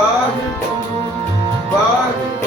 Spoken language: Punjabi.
ਵਾਹਿਗੁਰੂ ਵਾਹਿਗੁਰੂ।